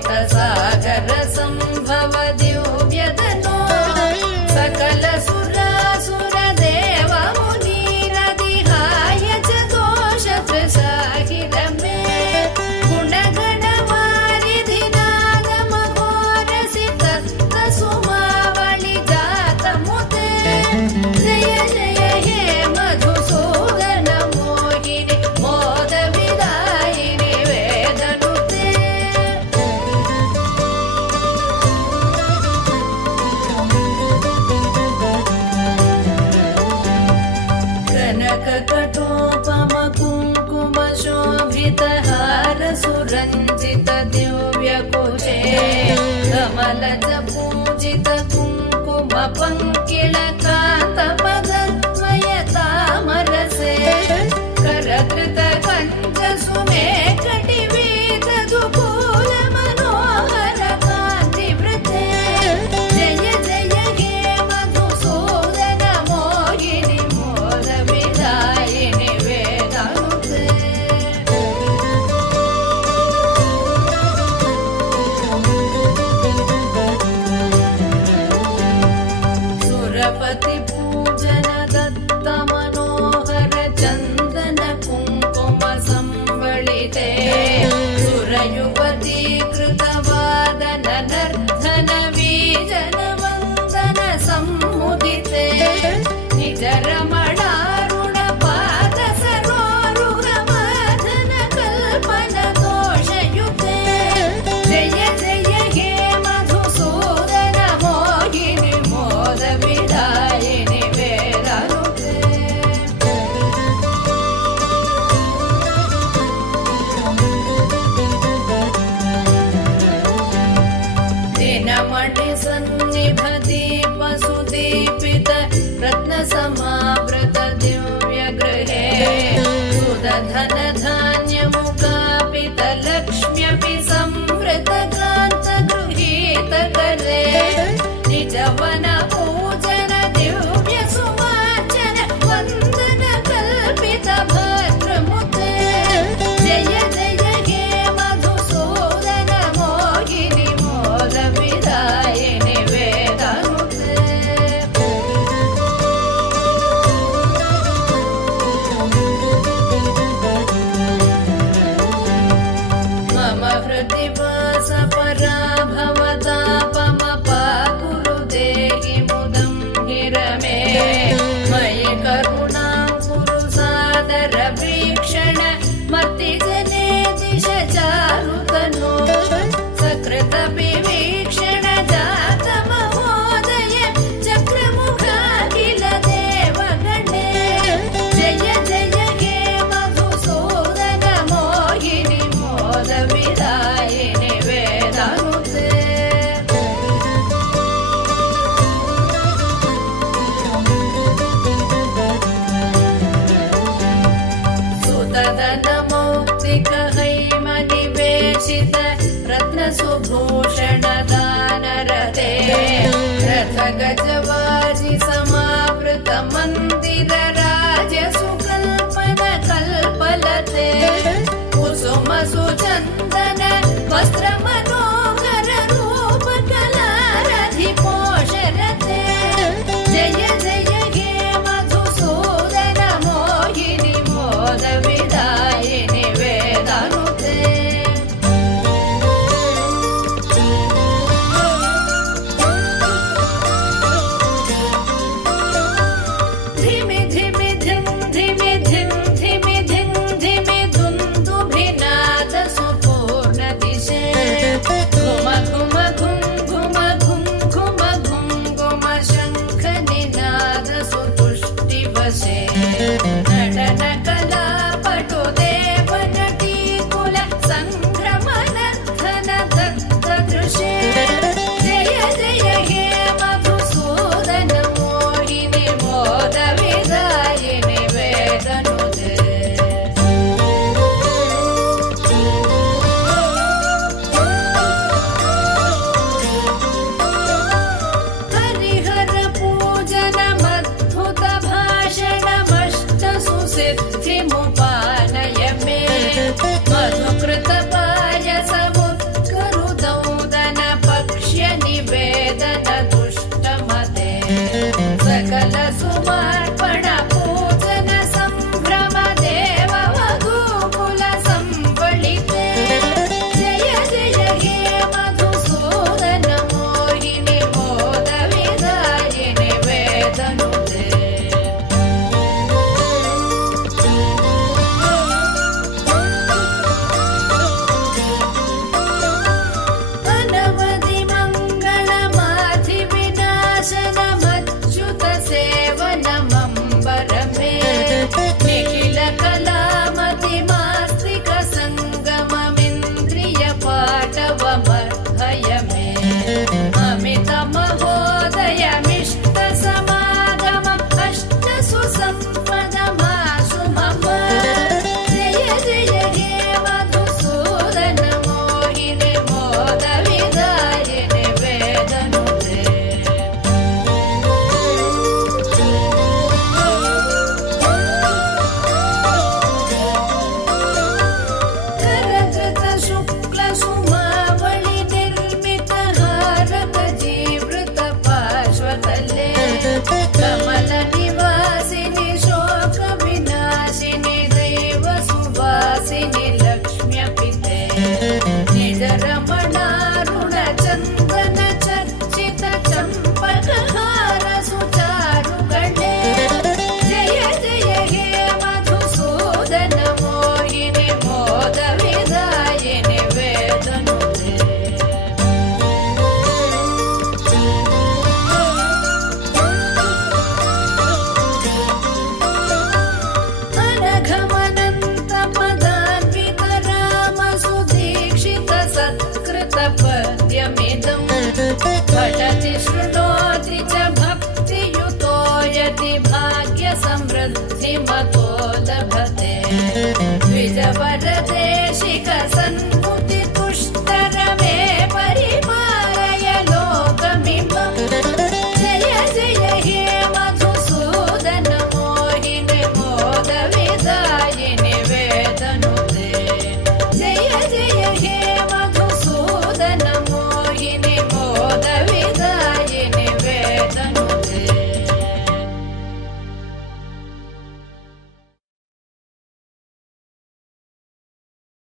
सागर संभव दिव्यतनो सकल सुरासुर देव मुनि नदिहाय च दोष त्रिसाहिर मे गुणगण वारिधि नागम घोरसि तत्त सुमावळि जात मुते जय जय हे मधुसूदन मोहिनि मोद विदायिनि वेदनुते कटोपम कुङ्कुम शोभितहार सुरञ्जित दिव्यकुचे कमलज पूजित कुङ्कुम पङ्किल कान्त पदद्वय तामरसे करकृत कञ्च सुमेकटिवीत दुकूल मनोहर कान्तिवृते जय जय हे मधुसूदन मोहिनि मोद विदायिनि वेदनुते सुरपति पूजन दत्त मनोहर चन्दन कुङ्कुम संवलिते सुरयुवती कृतवादन नर्धन वीजन वन्दन सम्मुदिते निज रमणारुण पाद सरोरुह माधन कल्पन दोषयुते जय जय हे मधुसूदन मोहिनि मोद विदायिनि वेदनुते दिनमणि सन्निभ दीप सुदीपित रत्न समावृत दिव्य गृहे सुदधन धान्य मुकापित लक्ष्म्यपि संवृत क्रान्त गृहीत करे निजवन पूजन दिव्य सुवाचन वन्दन कल्पित भद्रमुते जय जय हे मधुसूदन मोहिनि मोद विदायिनि वेदनुते मम हृदि वास पराभवतापमपाकुरु देहि मुदं गिरमे मयि करुणां कुरु सादर वीक्षण मतिजने दिश चारुतनो सकृत विवीक्षण जात महोदय चक्रमुखाखिल देवगणे जय जय हे मधुसूदन मोहिनि मोद विदायिनि वेदनुते सुतदन मौक्तिक हैमनिवेशित रत्न सुभूषण दानरते रथ गजवाजि समावृत मन्दिर राज्य सुकल्पन कल्पलते कुसुम सुचन्दन वस्त्र मनोहर रूप कलारधि पोषरते जय जय हे मधुसूदन मोहिनि मोद विदायिनि वेदनुते धिमि धिमि धिं धिमि धिं धिमि धिं धिमि दुन्दुभिनाद सुपूर्ण दिशे पद्यमिदम् पठति शृणोति च भक्तियुतो यति भाग्यसमृद्धिमतो लभते द्विजवै